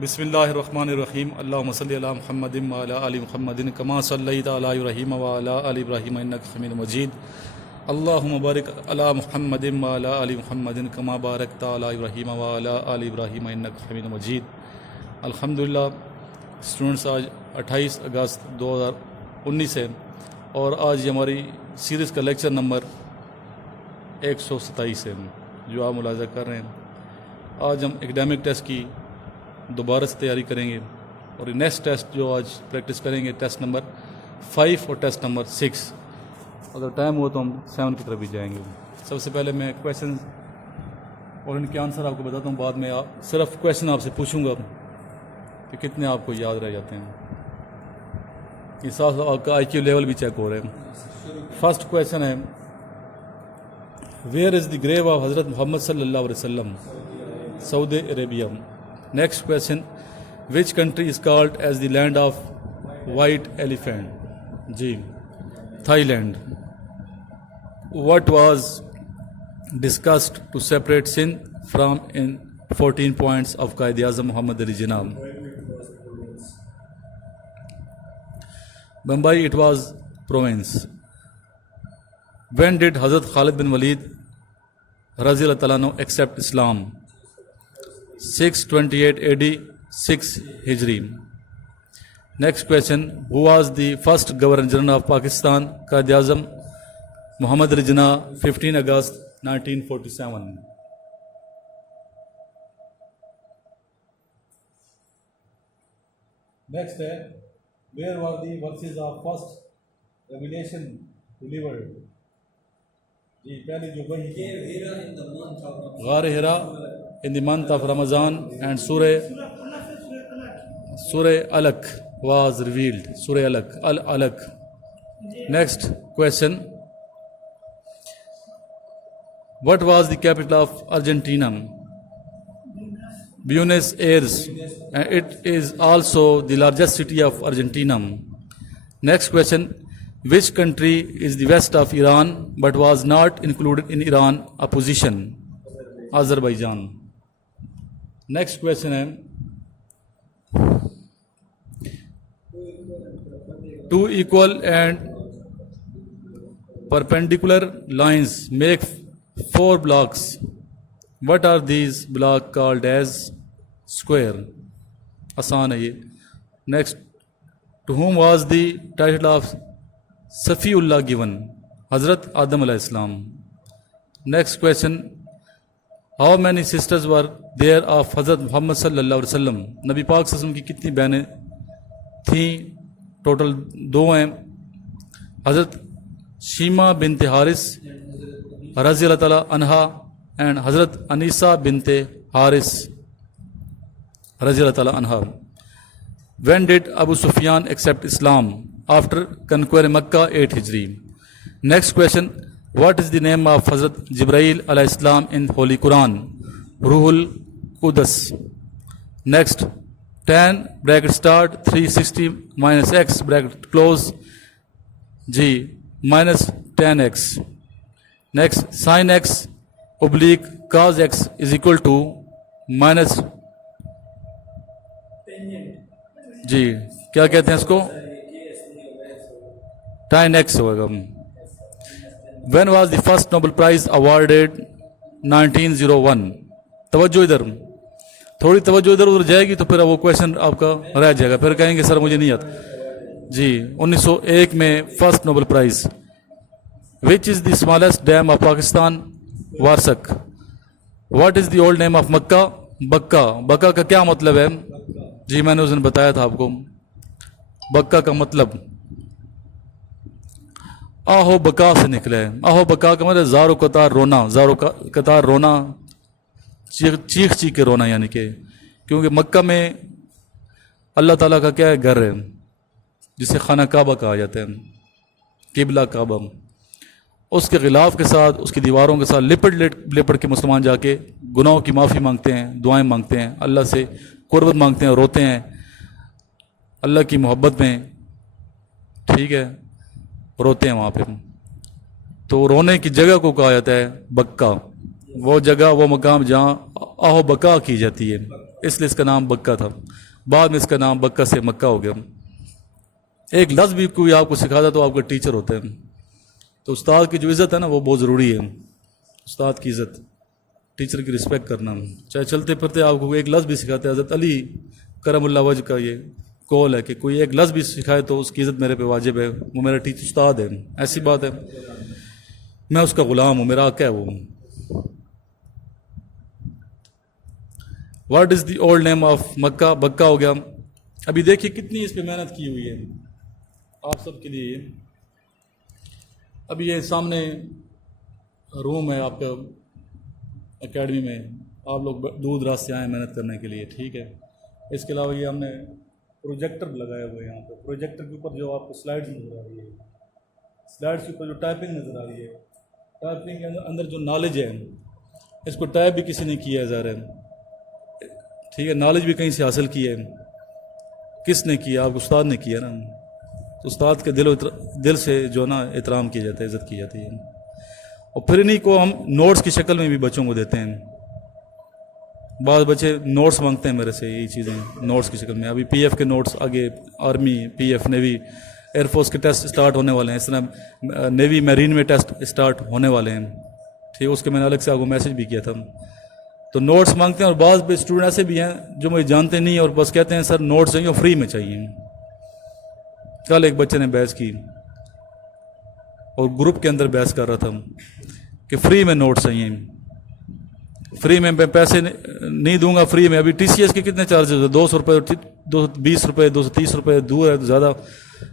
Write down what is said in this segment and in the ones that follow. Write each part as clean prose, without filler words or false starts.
بسم اللہ الرحمن الرحیم اللہم صلی علی محمد وعلی آل محمد کما صلیت علی ابراہیم وعلی آل ابراہیم انک حمید مجید اللہم بارک علی محمد وعلی آل محمد کما بارکت علی ابراہیم وعلی آل ابراہیم انک حمید مجید۔ الحمدللہ اسٹوڈنٹس، آج 28 اگست 2019 ہے اور آج ہماری سیریز کا لیکچر نمبر 127 ہے جو آپ ملاحظہ کر رہے ہیں۔ آج ہم ایکڈیمک ٹیسٹ کی دوبارہ سے تیاری کریں گے اور نیکسٹ ٹیسٹ جو آج پریکٹس کریں گے ٹیسٹ نمبر 5 اور ٹیسٹ نمبر 6۔ اگر ٹائم ہو تو ہم 7 کی طرف بھی جائیں گے۔ سب سے پہلے میں کویشچن اور ان کے آنسر آپ کو بتاتا ہوں، بعد میں صرف کویشچن آپ سے پوچھوں گا کہ کتنے آپ کو یاد رہ جاتے ہیں، اس ساتھ آپ کا آئی کیو لیول بھی چیک ہو رہے ہیں۔ فرسٹ کویشچن ہے، ویئر از دی گریو آف حضرت محمد صلی اللہ علیہ وسلم؟ سعودی Arabia. Next question, which country is called as the land of white elephant? Ji, Thailand. What was discussed to separate Sindh from in 14 points of Quaid-e-Azam Muhammad Ali Jinnah? Mumbai, it was province. When did Hazrat Khalid bin Walid Radhiyallahu ta'ala anhu accept Islam? 628 AD, 6 Hijri. Next question, who was the first Governor General of Pakistan? Quaid-e-Azam Muhammad Ali Jinnah, 15 August 1947. Next ہے، where were the verses of first revelation delivered? جی پہلی جو وحی غار ہرا in the month of Ramadan, and Surah Alaq was revealed. Surah Alaq. Next question, what was the capital of Argentina? Buenos Aires, and it is also the largest city of Argentina. Next question, which country is the west of Iran but was not included in Iran opposition? Azerbaijan. Next question ہے، two equal and perpendicular lines make 4 blocks. What are these blocks called as? Square. آسان ہے یہ۔ Next, to whom was the title of Safi Allah given? حضرت آدم علیہ السلام۔ Next question, how many sisters were there of حضرت محمد صلی اللہ علیہ وسلم؟ نبی پاک صلی اللہ علیہ وسلم کی کتنی بہنیں تھیں؟ ٹوٹل 2 ہیں، حضرت شیما بنت حارث رضی اللہ تعالیٰ عنہا اینڈ حضرت انیسہ بنت حارث رضی اللہ تعالیٰ عنہا۔ When did Abu Sufyan accept Islam? After conquering Makkah, 8 Hijri. Next question, what is the name of Hazrat Jibreel alayhi salam in Holy Quran? Ruhul Qudus. Next, 10 bracket start 360 minus x bracket close g minus 10x. Next, sin x oblique cos x is equal to minus جی کیا کہتے ہیں اس کو؟ tan x ہوگا۔ When was the first Nobel Prize awarded? 1901. توجہ ادھر، تھوڑی توجہ ادھر ادھر جائے گی تو پھر وہ کویشچن آپ کا رہ جائے گا، پھر کہیں گے سر مجھے نہیں آتا۔ جی 1901 میں first Nobel price. Which is the smallest dam of Pakistan? وارسک۔ What is the old name of مکہ؟ بکہ۔ بکہ کا کیا مطلب ہے؟ جی میں نے اس دن بتایا تھا آپ کو، بکہ کا مطلب آہو بکا سے نکلے ہے۔ آہو بکا کا مطلب زار و قطار رونا، زار و قطار رونا، چیخ چیخ کے رونا، یعنی کہ کیونکہ مکہ میں اللہ تعالیٰ کا کیا ہے؟ گھر ہے، جسے خانہ کعبہ کہا جاتا ہے، قبلہ کعبہ۔ اس کے غلاف کے ساتھ، اس کی دیواروں کے ساتھ لپٹ کے مسلمان جا کے گناہوں کی معافی مانگتے ہیں، دعائیں مانگتے ہیں، اللہ سے قربت مانگتے ہیں، روتے ہیں اللہ کی محبت میں، ٹھیک ہے، روتے ہیں وہاں پہ۔ تو رونے کی جگہ کو کہا جاتا ہے بکا، وہ جگہ وہ مقام جہاں آہو بکا کی جاتی ہے، اس لیے اس کا نام بکہ تھا. بعد میں اس کا نام بکہ سے مکہ ہو گیا. ایک لفظ بھی کوئی آپ کو سکھاتا تو آپ کا ٹیچر ہوتے ہیں. تو استاد کی جو عزت ہے نا وہ بہت ضروری ہے. استاد کی عزت, ٹیچر کی رسپیکٹ کرنا. چاہے چلتے پھرتے آپ کو ایک لفظ بھی سکھاتے ہیں. حضرت علی کرم اللہ وجہ کا یہ قول ہے کہ کوئی ایک لفظ بھی سکھائے تو اس کی عزت میرے پہ واجب ہے. وہ میرا ٹیچر استاد ہے. ایسی بات ہے, میں اس کا غلام ہوں, میرا آقا ہے وہ. What is the old name of Mecca? Bakkah ہو گیا. ابھی دیکھیے کتنی اس پہ محنت کی ہوئی ہے آپ سب کے لیے. ابھی یہ سامنے روم ہے آپ کا اکیڈمی میں, آپ لوگ دور دراز سے آئے محنت کرنے کے لیے, ٹھیک ہے. اس کے علاوہ یہ ہم نے پروجیکٹر لگایا ہوا ہے یہاں پہ. پروجیکٹر کے اوپر جو آپ کو سلائڈز نظر آ رہی ہے, سلائڈس کے اوپر جو ٹائپنگ نظر آ رہی ہے, ٹائپنگ کے اندر جو نالج ہے اس کو ٹائپ بھی کسی نے کیا ہے ظاہر ہے, ٹھیک ہے. نالج بھی کہیں سے حاصل کی ہے. کس نے کیا؟ آپ استاد نے کیا نا. تو استاد کے دل سے جو نا احترام کیا جاتا ہے, عزت کی جاتی ہے. اور پھر انہیں کو ہم نوٹس کی شکل میں بھی بچوں کو دیتے ہیں. بعض بچے نوٹس مانگتے ہیں میرے سے, یہی چیزیں نوٹس کی شکل میں. ابھی پی ایف کے نوٹس, آگے army, P F, navy, air force کے ٹیسٹ اسٹارٹ ہونے والے ہیں. اس طرح نیوی میرین میں ٹیسٹ اسٹارٹ ہونے والے ہیں, ٹھیک. اس کے میں نے الگ سے آپ کو میسج بھی کیا تھا. تو نوٹس مانگتے ہیں. اور بعض اسٹوڈنٹ ایسے بھی ہیں جو مجھے جانتے نہیں اور بس کہتے ہیں سر نوٹس چاہیے اور فری میں چاہیے. کل ایک بچے نے بحث کی اور گروپ کے اندر بحث کر رہا تھا کہ فری میں نوٹس چاہیے, فری میں پیسے نہیں دوں گا, فری میں. ابھی ٹی سی ایس کے کتنے چارجز ہوتے ہیں؟ 200 روپے, 220 روپے, 230 روپے. دور ہے تو زیادہ,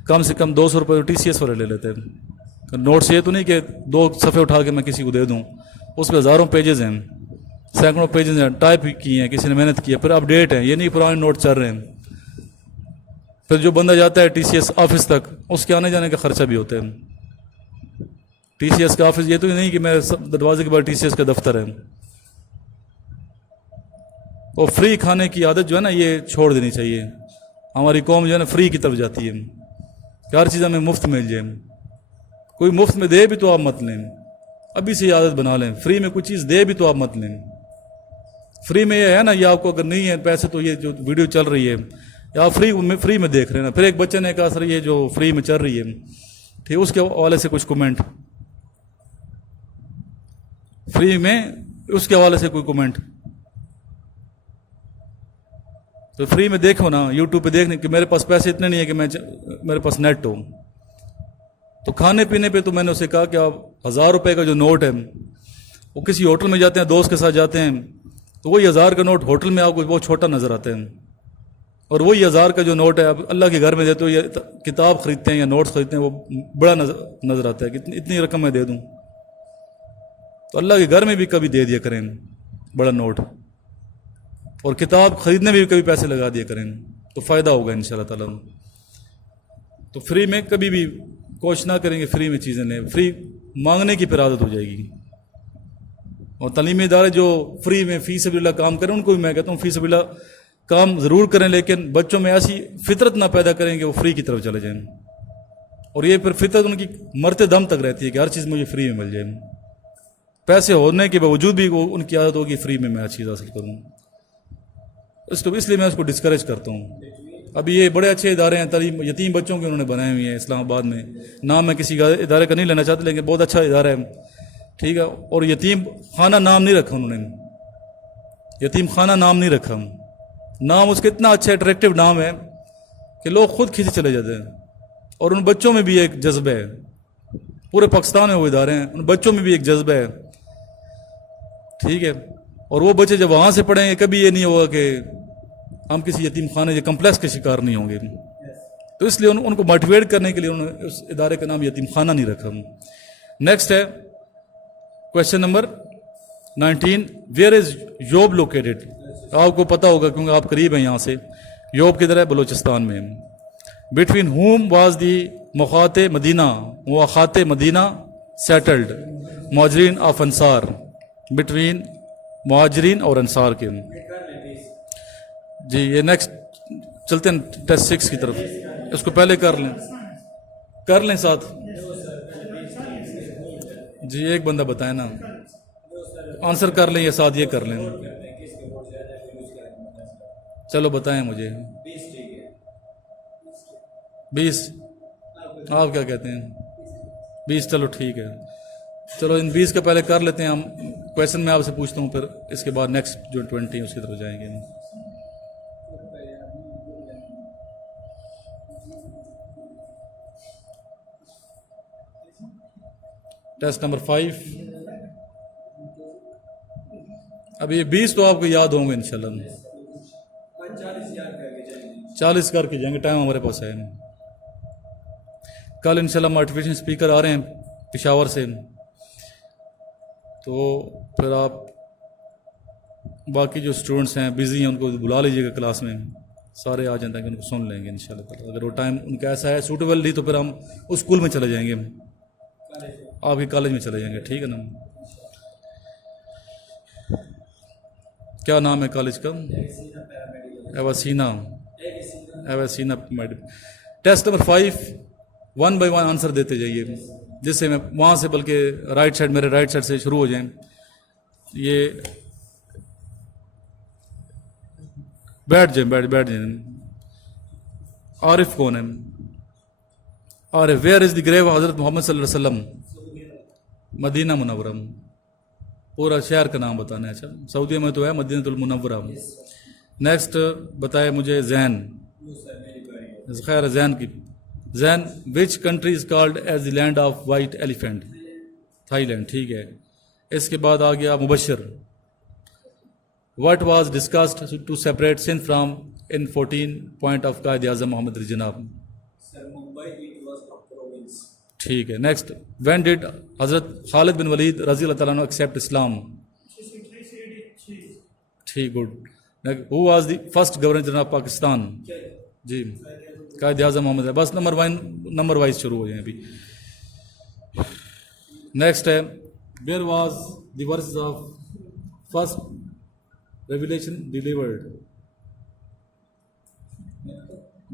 کم سے کم 200 روپے ٹی سی ایس والے لے لیتے ہیں. نوٹس یہ تو نہیں کہ 2 صفحے اٹھا کے میں کسی کو دے دوں, اس پہ ہزاروں پیجز ہیں, سینکڑوں پیجز ہیں, ٹائپ کی ہیں, کسی نے محنت کی ہے. پھر اپڈیٹ ہیں, یہ نہیں پرانے نوٹ چل رہے ہیں. پھر جو بندہ جاتا ہے ٹی سی ایس آفس تک, اس کے آنے جانے کا خرچہ بھی ہوتا ہے. ٹی سی ایس کا آفس یہ تو نہیں کہ میں دروازے کے بعد ٹی سی ایس کا دفتر ہے. اور فری کھانے کی عادت جو ہے نا یہ چھوڑ دینی چاہیے. ہماری قوم جو ہے نا فری کی طرف جاتی ہے کہ ہر چیز ہمیں مفت مل جائے. کوئی مفت میں دے بھی تو آپ مت لیں, ابھی سے یہ عادت بنا لیں. فری میں کوئی چیز دے بھی تو آپ مت لیں. فری میں یہ ہے نا, یہ آپ کو اگر نہیں ہے پیسے تو یہ جو ویڈیو چل رہی ہے یا آپ فری میں دیکھ رہے ہیں نا. پھر ایک بچے نے کہا سر یہ جو فری میں چل رہی ہے, ٹھیک, اس کے حوالے سے کچھ کمنٹ, فری میں اس کے حوالے سے کوئی کمنٹ. تو فری میں دیکھو نا, یوٹیوب پہ دیکھنے کہ میرے پاس پیسے اتنے نہیں ہیں کہ میرے پاس نیٹ ہو. تو کھانے پینے پہ تو میں نے اسے کہا کہ آپ 1000 روپے کا جو نوٹ ہے وہ کسی ہوٹل میں جاتے ہیں, دوست کے ساتھ جاتے ہیں, تو وہی 1000 کا نوٹ ہوٹل میں آپ کو بہت چھوٹا نظر آتا ہے. اور وہی 1000 کا جو نوٹ ہے آپ اللہ کے گھر میں دیتے ہو یا کتاب خریدتے ہیں یا نوٹس خریدتے ہیں, وہ بڑا نظر آتا ہے کہ اتنی رقم میں دے دوں. تو اللہ کے گھر میں بھی کبھی دے دیا کریں بڑا نوٹ, اور کتاب خریدنے میں بھی کبھی پیسے لگا دیا کریں, تو فائدہ ہوگا انشاءاللہ تعالیٰ. تو فری میں کبھی بھی کوشش نہ کریں گے فری میں چیزیں لیں. فری مانگنے کی پھر عادت ہو جائے گی. اور تعلیمی ادارے جو فری میں فی سبیل اللہ کام کریں ان کو بھی میں کہتا ہوں فی سبیل اللہ کام ضرور کریں, لیکن بچوں میں ایسی فطرت نہ پیدا کریں کہ وہ فری کی طرف چلے جائیں. اور یہ پھر فطرت ان کی مرتے دم تک رہتی ہے کہ ہر چیز مجھے فری میں مل جائے. پیسے ہونے کے باوجود بھی وہ ان کی عادت ہوگی فری میں ہر چیز حاصل کروں. اس لیے میں اس کو ڈسکریج کرتا ہوں. ابھی یہ بڑے اچھے ادارے ہیں, تعلیم یتیم بچوں کے انہوں نے بنائے ہوئے ہیں اسلام آباد میں. نام میں کسی ادارے کا نہیں لینا چاہتا, لیکن بہت اچھا ادارہ ہے, ٹھیک ہے. اور یتیم خانہ نام نہیں رکھا انہوں نے, یتیم خانہ نام نہیں رکھا. نام اس کا اتنا اچھا اٹریکٹیو نام ہے کہ لوگ خود کھینچے چلے جاتے ہیں. اور ان بچوں میں بھی ایک جذبہ ہے, پورے پاکستان میں وہ ادارے ہیں, ان بچوں میں بھی ایک جذبہ ہے, ٹھیک ہے. اور وہ بچے جب وہاں سے پڑھیں گے کبھی یہ نہیں ہوگا کہ ہم کسی یتیم خانے یا کمپلیکس کے شکار نہیں ہوں گے. تو اس لیے ان کو موٹیویٹ کرنے کے لیے انہوں نے اس ادارے کا نام یتیم خانہ نہیں رکھا. نیکسٹ ہے کوشچن نمبر 19, ویئر از یوب لوکیٹڈ؟ آپ کو پتا ہوگا کیونکہ آپ قریب ہیں یہاں سے. یوب کدھر ہے؟ بلوچستان میں. بٹوین ہوم واز دی مخات مدینہ سیٹلڈ مہاجرین آف انصار, بٹوین مہاجرین اور انصار کے. جی یہ نیکسٹ چلتے ہیں ٹیسٹ 6 کی طرف. اس کو پہلے کر لیں ساتھ. جی ایک بندہ بتائے نا, آنسر کر لیں یا ساتھ یہ کر لیں. چلو بتائیں مجھے. 20. آپ کیا کہتے ہیں؟ 20. چلو ٹھیک ہے. چلو ان 20 کے پہلے کر لیتے ہیں ہم. کویشچن میں آپ سے پوچھتا ہوں، پھر اس کے بعد نیکسٹ جو 20 اس کی طرف جائیں گے. Test number 5. اب یہ 20 تو آپ کو یاد ہوں گے انشاءاللہ. 40 کر کے جائیں گے، ٹائم ہمارے پاس ہے. کل انشاءاللہ موٹیویشن اسپیکر آ رہے ہیں پشاور سے، تو پھر آپ باقی جو اسٹوڈنٹس ہیں بزی ہیں ان کو بلا لیجیے گا کلاس میں، سارے آ جائیں تاکہ ان کو سن لیں گے انشاءاللہ تعالیٰ. اگر وہ ٹائم ان کا ایسا ہے سوٹیبل نہیں تو پھر ہم اس اسکول میں چلے جائیں گے، آپ کے کالج میں چلے جائیں گے. ٹھیک ہے نا؟ کیا نام ہے کالج کا؟ Avicenna madam. Test number 5 1 by 1 answer دیتے جائیے، جس سے میں وہاں سے بلکہ رائٹ سائڈ، میرے رائٹ سائڈ سے شروع ہو جائیں. یہ بیٹھ جائیں. عارف کون ہے؟ عارف. ویئر از دی گریو حضرت محمد صلی اللہ علیہ وسلم؟ مدینہ منورہ. پورا شہر کا نام بتانا ہے. اچھا، سعودیہ میں تو ہے مدینہ المنورہ. نیکسٹ بتائے مجھے زین. خیر زین کی. Zain which country is called as the land of white elephant? Thailand. ٹھیک ہے. اس کے بعد آ گیا Mubashir. What was discussed to separate Sindh from in 14 point of Quaid Azam محمد علی جناح؟ ٹھیک ہے. نیکسٹ وین ڈیڈ حضرت خالد بن ولید رضی اللہ تعالیٰ عنہ ایکسیپٹ اسلام؟ ٹھیک، good. Who was the first governor general of Pakistan? جی قائد اعظم محمد. بس نمبر وائز شروع ہو جائیں ابھی. نیکسٹ ہے where was the verses of first revelation delivered?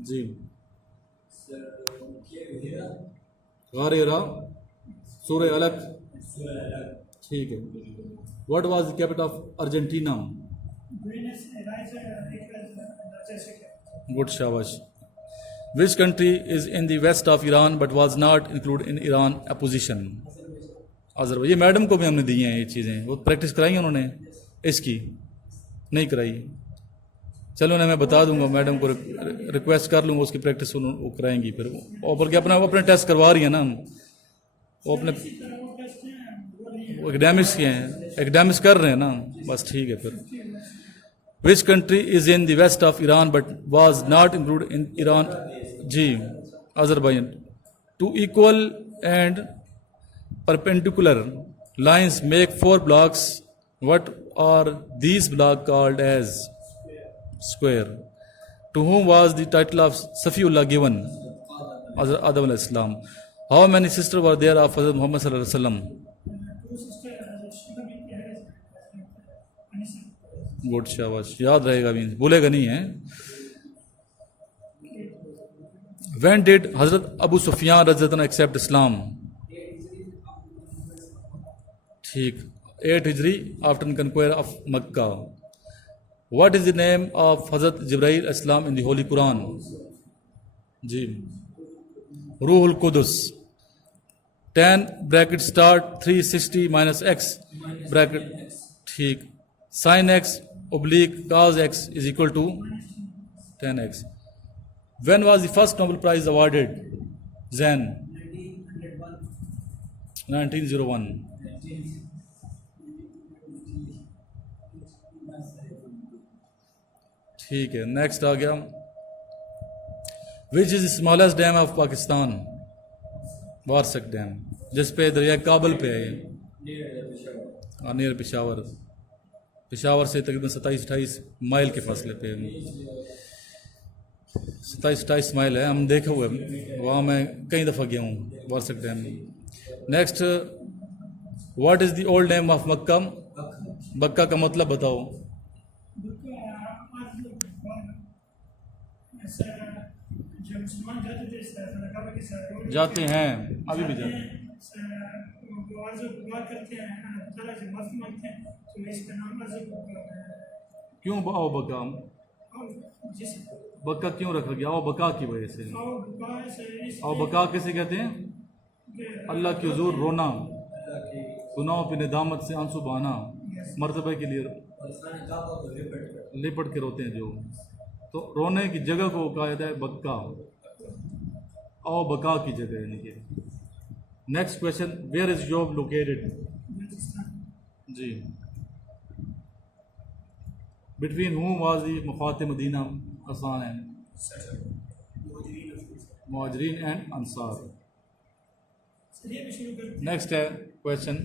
جی غار ہرا، سورہ علق. ٹھیک ہے. What was the capital of Argentina? Good, شاباش. Which country is in the west of Iran but was not include in Iran opposition? Azerbaijan. یہ madam کو بھی ہم نے دی ہیں یہ چیزیں، وہ پریکٹس کرائی ہیں انہوں نے، اس کی نہیں کرائی. چلو نا میں بتا دوں گا، میڈم کو ریکویسٹ کر لوں گا، اس کی پریکٹس وہ کرائیں گی پھر. اور بلکہ اپنے ٹیسٹ کروا رہی ہیں نا، وہ اپنے ایکڈیمکس کے ہیں، ایکڈیمکس کر رہے ہیں نا. بس ٹھیک ہے پھر. Which country is in the west of Iran but was not include in Iran? جی Azerbaijan. Two equal and perpendicular lines make 4 blocks. What are these blocks called as? Square. To whom was the title of Safiullah given? Adam alayhi salam. How many sisters were there of Hazrat Muhammad sallallahu alaihi wasallam? Good, shabash. یاد رہے گا بھی، بھولے گا نہیں ہے. When did Hazrat Abu Sufyan رضی اللہ عنہ accept Islam? ٹھیک. 8 ہجری after conquer of Makkah. What is the name of Hazrat Jibreel Islam in the Holy Quran? جی روح القدس. 10 bracket start 360 minus x bracket. ٹھیک. sin x oblique cos x is equal to 10x. When was the first Nobel Prize awarded? Zen. 1901. ٹھیک ہے. Next آ گیا which is the smallest dam of Pakistan? Warsak dam, جس پہ دریا کابل پہ ہے، نیر پشاور. پشاور سے تقریباً 27-28 مائل کے فاصلے پہ، 27-28 مائل ہے. ہم دیکھے ہوئے وہاں، میں کئی دفعہ گیا ہوں Warsak dam. Next what is the old name of Mecca? Mecca کا مطلب بتاؤ. جاتے ہیں، ابھی بھی جاتے ہیں. کیوں باؤ بکام؟ بکا کیوں رکھا گیا؟ او بکا کی وجہ سے. او بکا کیسے کہتے ہیں؟ اللہ کے حضور رونا، گناہوں پہ ندامت سے آنسو بہانا، مرتبہ کے لیے لپٹ کے روتے ہیں جو، تو رونے کی جگہ کو کہا جاتا ہے بکا، او بکا کی جگہ. یعنی کہ نیکسٹ کویشچن، ویئر از جاب لوکیٹڈ؟ جی. بٹوین ہوم واز دی مفات مدینہ؟ آسان ہے، مہاجرین اینڈ انصار. نیکسٹ ہے کویشچن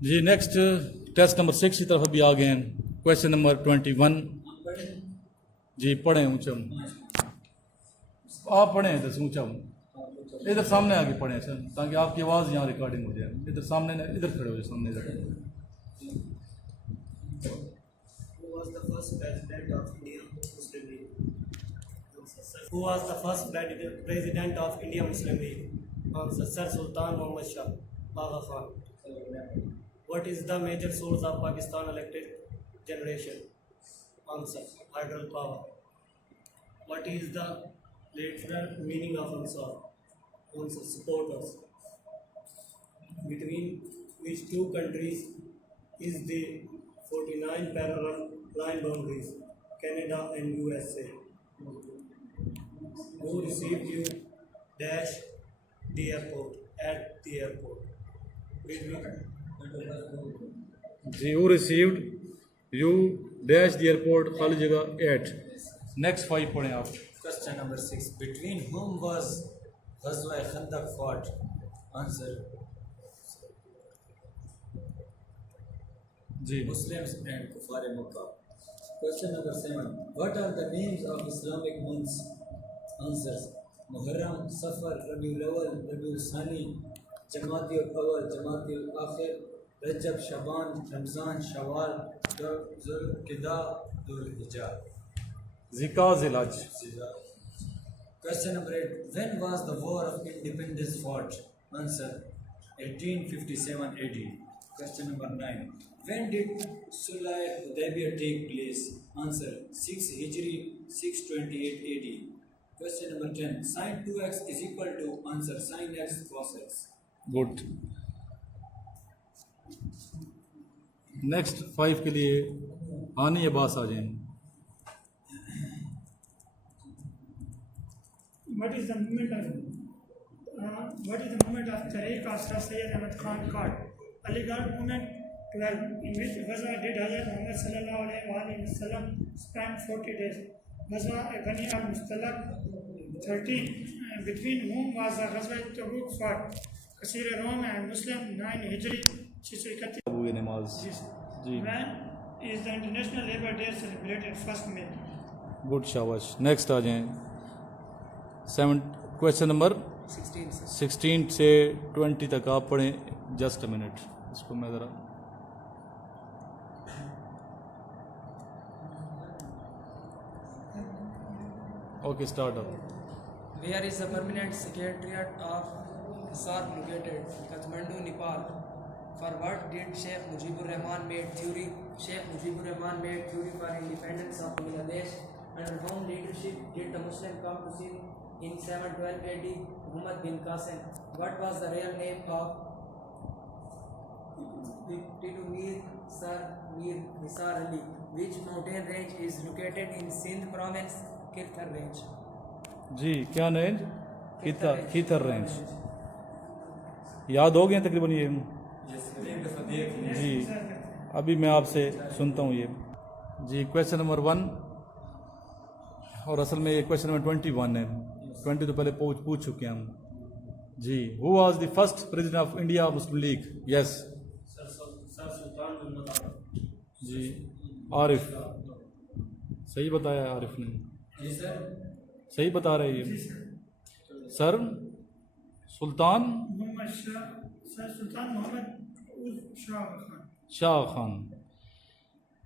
جی. نیکسٹ ٹیسٹ نمبر 6 کی طرف ابھی آ گئے ہیں. کویشچن نمبر 21 جی. پڑھیں اونچم، آپ پڑھیں ادھر سے اونچم، ادھر سامنے آ کے پڑھیں سر، تاکہ آپ کی آواز یہاں ریکارڈنگ ہو جائے. ادھر سامنے، ادھر کھڑے ہو جائے سامنے ادھر. Who was the first president of India Muslim League? Answer, Sir Sultan Muhammad Shah Bagha Khan. What is the major source of Pakistan electric generation? Answer, hydropower. What is the literal meaning of Ansar? Answer, supporters. Between which two countries is the 49 parallel line boundaries? Canada and USA. Who received you dash the airport at the airport? G. who received you dash the airport خالی جگہ at. Next 5 پڑھیں آپ. Question number 6. Between whom was Ghazwa Khandaq fought? Answer, جی. Muslims and Kuffar Makkah. Question number 7. What are the names of Islamic months? Answers, Muharram, Safar, Rabiul Awwal, Rabiul Thani, Jamatil Awwal, Jamatil Akhir, Rajab, Shaban, Ramzan, Shawwal, Zulqa'dah, Dhul-Hijjah. Zika Zilaj. Question number 8. When was the War of Independence fought? Answer, 1857 AD. Question number 9. When did Sulh Hudaybiyah take place? Answer, 6 Hijri, 628 AD. Question number 10. Sin 2x is equal to? Answer, sin x cos x. Good. Next 5 کے لیے ہانی عباس آ جائیں. What is the movement of Tariq of Sir Syed Ahmad Khan called? Aligarh movement. 12. In which Ghazwa did Hazrat Muhammad sallallahu alaihi wasallam spend 40 days? Ghazwa Bani al-Mustalaq. 13. Between whom was the Ghazwa Tabuk fought? Qasir Rom and Muslim. 9 Hijri 631. ابو نماز. جی. When is the International Labour Day celebrated? 1st May. Good شاباش. Next آ جائیں 7. Question number 16 سے 20 تک آپ پڑھیں. Just a minute, اس کو میں ذرا okay start up. Where is the permanent secretariat of SARC located? Kathmandu, Nepal. For what did Sheikh Mujibur Rahman made theory? Sheikh Mujibur Rahman made theory for independence of Bangladesh. Under whom leadership did the Muslim come to see in 712 AD? Muhammad bin Qasim. What was the real name of Titu Mir Sir Mir Nisar Ali? Which mountain range is located in Sindh province? Kirthar range. جی. کیا range? کیتھر range. یاد ہو گئے تقریباً یہ؟ جی. ابھی میں آپ سے سنتا ہوں یہ. جی. کویشچن نمبر 1 اور اصل میں یہ کویشچن نمبر 21 ہے. 20 تو پہلے پوچھ چکے ہیں ہم. جی. Who was the first president of India Muslim League? Yes. Sir Sultan Muhammad Arif. جی. عارف. صحیح بتایا عارف نے. جی سر. صحیح بتا رہے یہ sir. Sultan Muhammad Shah, sir Sultan Muhammad Shah Khan. Shah Khan.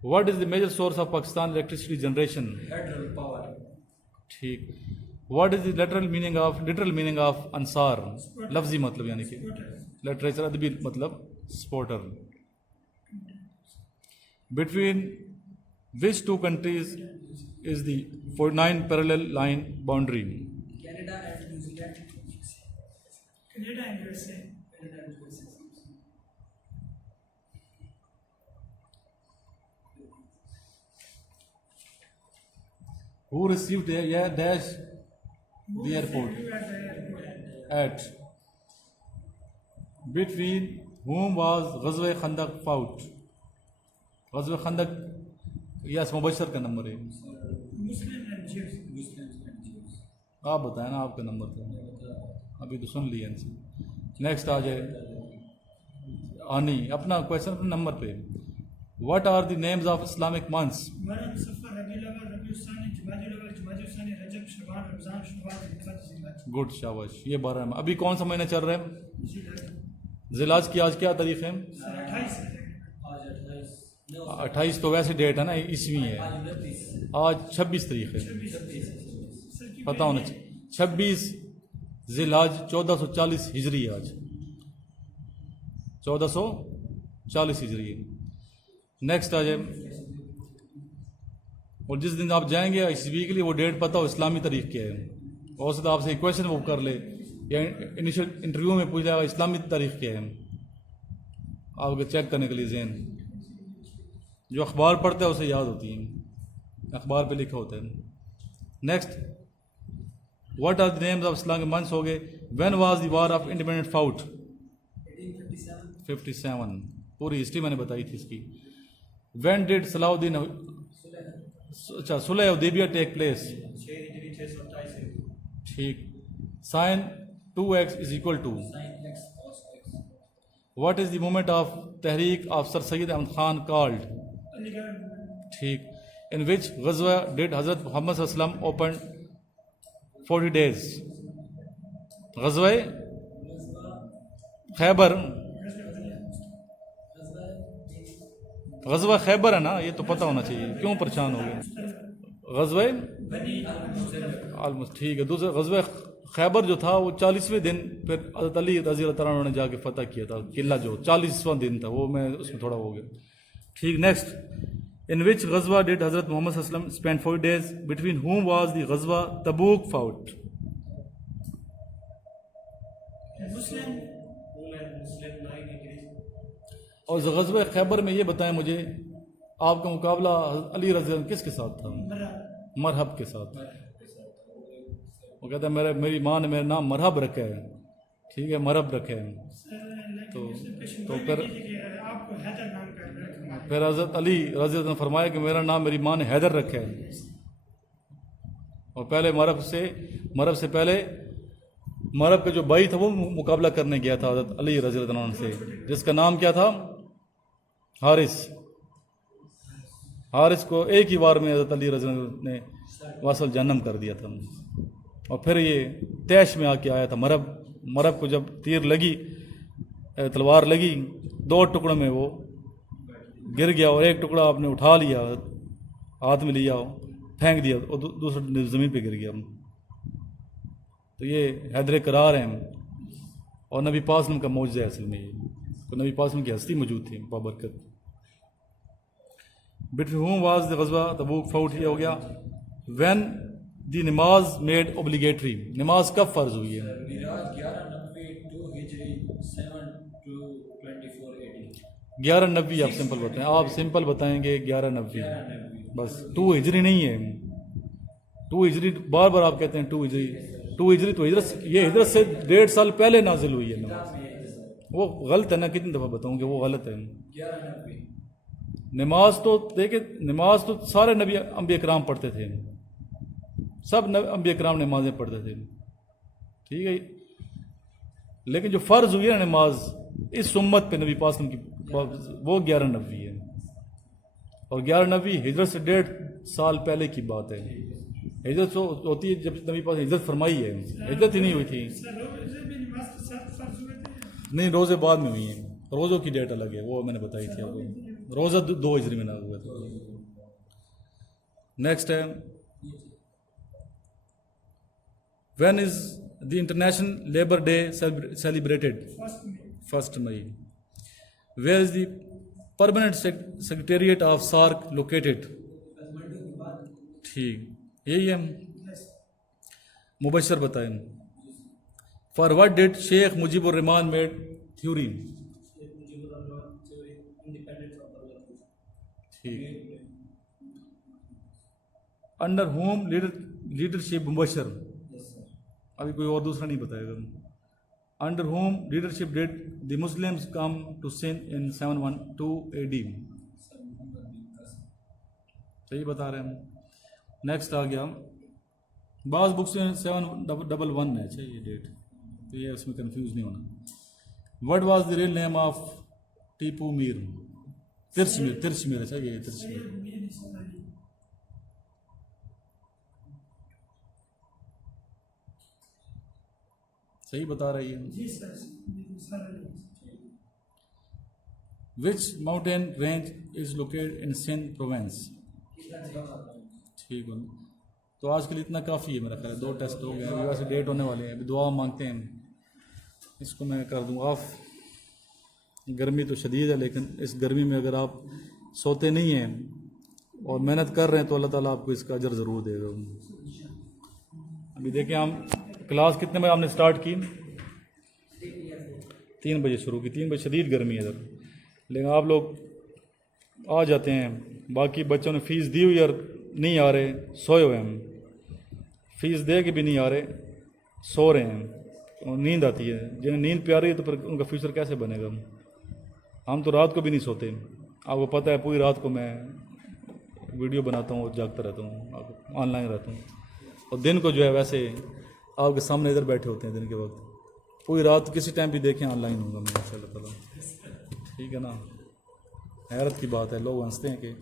What is the major source of Pakistan electricity generation? Lateral power. ٹھیک. What is the literal meaning of انصار؟ لفظی مطلب یعنی کہ لٹریچر ادبی مطلب supporter. Between Which two countries is the 49 parallel line boundary? Canada and New Zealand. Canada and USA. Canada and USA. Who received a dash the airport? You at the airport. At between whom was غزوہ خندق fought? غزوہ خندق یس مبشر کا number ہے. Muslim and Jews. آپ بتائیں نا آپ کا نمبر تھا, ابھی تو سن لیا ان سے. نیکسٹ آ جائے نہیں اپنا کوشچن اپنے نمبر پہ. What are the names of Islamic months? محرم صفر ربیع الاول ربیع الثانی جمادی الاول جمادی الثانی رجب شعبان رمضان شوال ذوالقعدہ ذوالحج. گڈ شاباش. یہ 12 میں ابھی کون سا مہینہ چل رہا ہے؟ ذی الحج کی آج کیا تاریخ ہے؟ 28. تو ویسے ڈیٹ ہے نا عیسوی ہے, آج 26 تاریخ ہے, پتہ ہونا چاہیے. 26 ذی الحج 1440 ہجری ہے, آج 1440 ہجری ہے. نیکسٹ آ جائے, اور جس دن آپ جائیں گے عیسوی کے لیے وہ ڈیٹ پتہ ہو اسلامی تاریخ کیا ہے. اور سے آپ سے کویشچن وہ کر لے یا انیشل انٹرویو میں پوچھ لے گا اسلامی تاریخ کیا ہے, آپ کو چیک کرنے کے لیے ذہن. جو اخبار پڑھتا ہے اسے یاد ہوتی ہیں, اخبار پہ لکھا ہوتا ہے. Next, what are the names of Islamic months ہو گئے. When was the war of independent fought? 57. پوری ہسٹری میں نے بتائی تھی اس کی. وین ڈیڈ صلاح الدین صلح حدیبیہ ٹیک پلیس؟ 628. ٹھیک. Sine 2x is equal to what is the movement of تحریک of Sir Syed Ahmad Khan called؟ ٹھیک. in which غزوہ did حضرت محمد صلی اللہ علیہ وسلم open 40 days؟ غزوہ خیبر. غزوہ خیبر ہے نا, یہ تو پتہ ہونا چاہیے, کیوں پریشان ہو گئے. غزوہ آلموسٹ ٹھیک ہے. دوسرا غزوہ خیبر جو تھا وہ 40ویں دن پھر حضرت علی رضی اللہ تعالیٰ عنہ نے جا کے فتح کیا تھا قلعہ, جو 40واں دن تھا وہ میں اس میں تھوڑا ہو گیا. ٹھیک. نیکسٹ, ان وچ غزوہ ڈیڈ حضرت محمد صلی اللہ علیہ وسلم spend 40 days between whom was the غزوہ تبوک فاؤٹ؟ Muslim 9 degrees. اور غزوہ خیبر میں یہ بتائیں مجھے, آپ کا مقابلہ حضرت علی رضی اللہ عنہ کس کے ساتھ تھا؟ مرحب کے ساتھ. وہ کہتا ہے میری ماں نے میرا نام مرحب رکھا ہے. ٹھیک ہے, مرحب رکھا ہے. تو پھر حضرت علی رضی اللہ عنہ نے فرمایا کہ میرا نام میری ماں نے حیدر رکھا ہے. اور پہلے مرحب سے پہلے مرحب کا جو بھائی تھا وہ مقابلہ کرنے گیا تھا حضرت علی رضی اللہ عنہ سے, جس کا نام کیا تھا؟ حارث کو ایک ہی بار میں حضرت علی رضی اللہ عنہ نے واصل جہنم کر دیا تھا. اور پھر یہ تیش میں آ کے آیا تھا. مرحب کو جب تیر لگی, تلوار لگی, 2 ٹکڑوں میں وہ گر گیا, اور ایک ٹکڑا آپ نے اٹھا لیا, ہاتھ میں لیا, پھینک دیا, اور دوسرا زمین پہ گر گیا. تو یہ حیدر قرار ہیں, اور نبی پاک صلی اللہ علیہ وسلم کا معجزہ ہے اصل میں. یہ تو نبی پاک صلی اللہ علیہ وسلم کی ہستی موجود تھی بابرکت. بٹوین whom واز دی غزوہ تبوک فاؤٹ, یہ ہو گیا. وین دی نماز میڈ اوبلیگیٹری, نماز کب فرض ہوئی ہے؟ میراج 1192 ہجری 7 to 24 AD. 1190. آپ سمپل بتائیں, آپ سمپل بتائیں گے 1190 بس. 2 ہجری نہیں ہے, 2 ہجری بار بار آپ کہتے ہیں 2 ہجری. 2 ہجری تو یہ ہجرت سے 1.5 سال پہلے نازل ہوئی ہے نماز. وہ غلط ہے نا, کتنی دفعہ بتاؤں گے وہ غلط ہے. 1190 نماز تو دیکھیں, نماز تو سارے نبی انبیاء کرام پڑھتے تھے, سب انبیاء کرام نمازیں پڑھتے تھے. ٹھیک ہے, لیکن جو فرض ہوئی ہے نا نماز اس امت پہ نبی پاک کی, وہ 1190 ہے. اور 1190 ہجرت سے 1.5 سال پہلے کی بات ہے. ہجرت ہوتی ہے جب نبی پاک نے ہجرت فرمائی ہے, ہجرت ہی نہیں ہوئی تھی. نہیں, روزے بعد میں ہوئی ہیں, روزوں کی ڈیٹ الگ ہے, وہ میں نے بتائی تھی آپ کو. روزہ 2 ہجری میں نہ ہوا تھا. نیکسٹ ہے, when is the international labour day celebrated? 1 مئی. Where is the permanent secretariat of SAARC located? ٹھیک یہی ہے. مبشر بتائیں. For what did Sheikh Mujib ur Rahman made theory. ٹھیک. Under whom leadership Mubashir. ابھی کوئی اور دوسرا نہیں بتائے گا. Under whom leadership did the Muslims come to Sindh in 712 AD. صحیح بتا رہے ہیں ہم. نیکسٹ آ گیا. بعض بکس میں 711 ہے. اچھا یہ ڈیٹ تو یہ اس میں کنفیوز نہیں ہونا. What was the real name of Tipu Mir. ترسمیر. ترسمیر. اچھا یہ ترسمیر. صحیح بتا رہی ہے. Which mountain range is located in Sindh province. ٹھیک ہے. تو آج کے لیے اتنا کافی ہے میرا خیال ہے. 2 ٹیسٹ ہو گئے ہیں. ابھی ویسے ڈیٹ ہونے والے ہیں. ابھی دعا مانگتے ہیں. اس کو میں کر دوں آف. گرمی تو شدید ہے لیکن اس گرمی میں اگر آپ سوتے نہیں ہیں اور محنت کر رہے ہیں تو اللہ تعالیٰ آپ کو اس کا اجر ضرور دے گا. ابھی دیکھیں ہم کلاس کتنے بجے آپ نے اسٹارٹ کی؟ 3 بجے شروع کی. 3 بجے شدید گرمی ہے ادھر لیکن آپ لوگ آ جاتے ہیں. باقی بچوں نے فیس دی ہوئی اور نہیں آ رہے, سوئے ہوئے ہیں. فیس دے کے بھی نہیں آ رہے, سو رہے ہیں. اور نیند آتی ہے. جنہیں نیند پہ آ رہی ہے تو پھر ان کا فیوچر کیسے بنے گا؟ ہم تو رات کو بھی نہیں سوتے. آپ کو پتہ ہے پوری رات کو میں ویڈیو بناتا ہوں اور جاگتا رہتا ہوں, آن لائن رہتا ہوں. اور دن کو جو ہے ویسے آپ کے سامنے ادھر بیٹھے ہوتے ہیں. دن کے وقت پوری رات کسی ٹائم بھی دیکھیں آن لائن ہوں گا میں ان شاء اللہ تعالیٰ. ٹھیک ہے نا. حیرت کی بات ہے. لوگ ہنستے ہیں کہ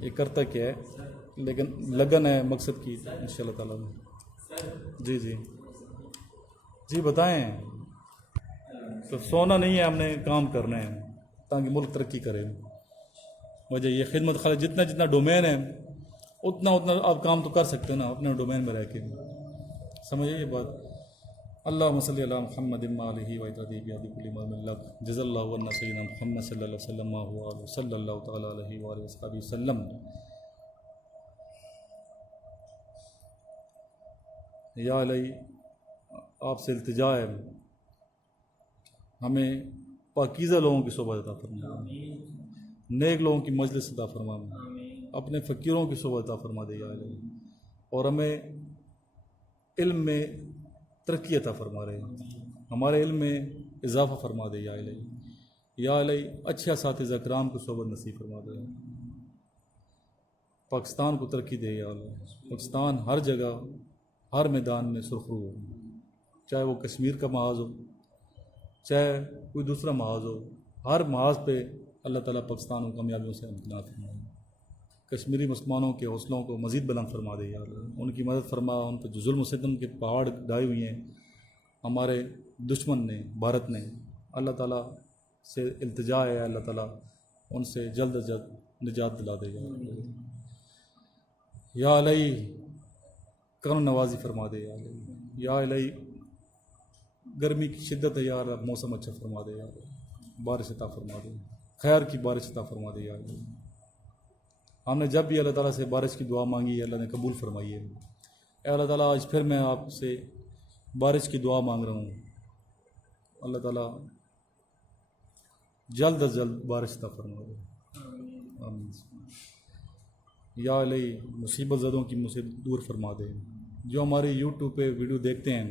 یہ کرتا کیا ہے لیکن لگن ہے مقصد کی ان شاء اللہ تعالیٰ. جی جی جی بتائیں. تو سونا نہیں ہے, ہم نے کام کرنا ہے تاکہ ملک ترقی کرے. وجہ یہ خدمت خالی جتنا ڈومین ہے اتنا آپ کام تو کر سکتے ہیں نا اپنے ڈومین میں رہ کے. سمجھے یہ بات. اللہم صلی علی محمد علیہ و جز اللہ عنا سیدنا محمد صلی اللہ علیہ وسلم صلی اللہ تعالیٰ علیہ وآلہ وسلم. یا علیہ آپ سے التجا ہے ہمیں پاکیزہ لوگوں کی صحبت عطا فرما, نیک لوگوں کی مجلس عطا فرما, اپنے فقیروں کی صحبت عطا فرما دے یا الہی, اور ہمیں علم میں ترقی عطا فرما رہے ہیں, ہمارے علم میں اضافہ فرما دے یا الہی. یا الہی اچھے اساتذہ کرام کو صحبت نصیب فرما دے. پاکستان کو ترقی دے یا الہی. پاکستان ہر جگہ ہر میدان میں سرخرو ہو, چاہے وہ کشمیر کا محاذ ہو چاہے کوئی دوسرا محاذ ہو. ہر محاذ پہ اللہ تعالیٰ پاکستان کو کامیابیوں سے امکنات فرمائے. کشمیری مسلمانوں کے حوصلوں کو مزید بلند فرما دے یا اللہ. ان کی مدد فرما. ان پہ جو ظلم و ستم کے پہاڑ ڈھائے ہوئے ہیں ہمارے دشمن نے, بھارت نے, اللہ تعالیٰ سے التجا ہے اللہ تعالیٰ ان سے جلد از جلد نجات دلا دے گا. یا الہی کرم نوازی فرما دے یا الہی. یا الہی گرمی کی شدت ہے یا اللہ, موسم اچھا فرما دے یا اللہ. بارش عطا فرما دے, خیر کی بارش عطا فرما دے یا اللہ. ہم نے جب بھی اللہ تعالیٰ سے بارش کی دعا مانگی ہے اللہ نے قبول فرمائی ہے. اے اللہ تعالیٰ آج پھر میں آپ سے بارش کی دعا مانگ رہا ہوں. اللہ تعالیٰ جلد از جلد بارش عطا فرما دے. آمین. یا الہی مصیبت زدوں کی مصیبت دور فرما دے. جو ہماری یوٹیوب پہ ویڈیو دیکھتے ہیں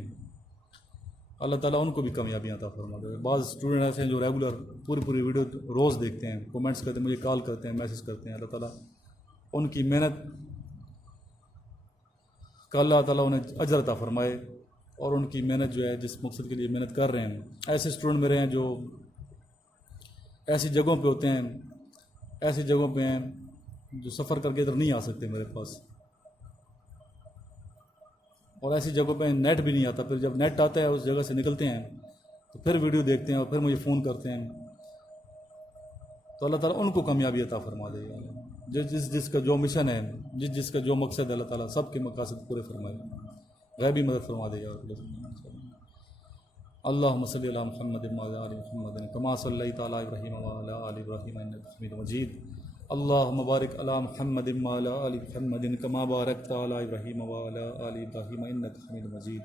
اللہ تعالیٰ ان کو بھی کامیابیاں عطا فرما دے. بعض اسٹوڈنٹ ایسے ہیں جو ریگولر پوری ویڈیو روز دیکھتے ہیں, کومنٹس کرتے ہیں, مجھے کال کرتے ہیں, میسج کرتے ہیں. اللہ تعالیٰ ان کی محنت کا اللہ تعالیٰ انہیں اجر عطا فرمائے, اور ان کی محنت جو ہے جس مقصد کے لیے محنت کر رہے ہیں. ایسے اسٹوڈنٹ میرے ہیں جو ایسی جگہوں پہ ہوتے ہیں, ایسی جگہوں پہ ہیں جو سفر کر کے ادھر نہیں آ سکتے میرے پاس, اور ایسی جگہوں پہ نیٹ بھی نہیں آتا. پھر جب نیٹ آتا ہے اس جگہ سے نکلتے ہیں تو پھر ویڈیو دیکھتے ہیں اور پھر مجھے فون کرتے ہیں. تو اللہ تعالیٰ ان کو کامیابی عطا فرما دے گا. جس کا جو مشن ہے, جس کا جو مقصد ہے, اللہ تعالیٰ سب کے مقاصد پورے فرمائے, غیبی مدد فرما دے گا. اللہم صلی علی محمد وعلی آل محمد کما صلیت علی ابراہیم وعلی آل ابراہیم انک حمید مجید. اللهم بارك على محمد وعلى آل محمد كما باركت على إبراهيم وعلى آل إبراهيم إنك حميد مجيد.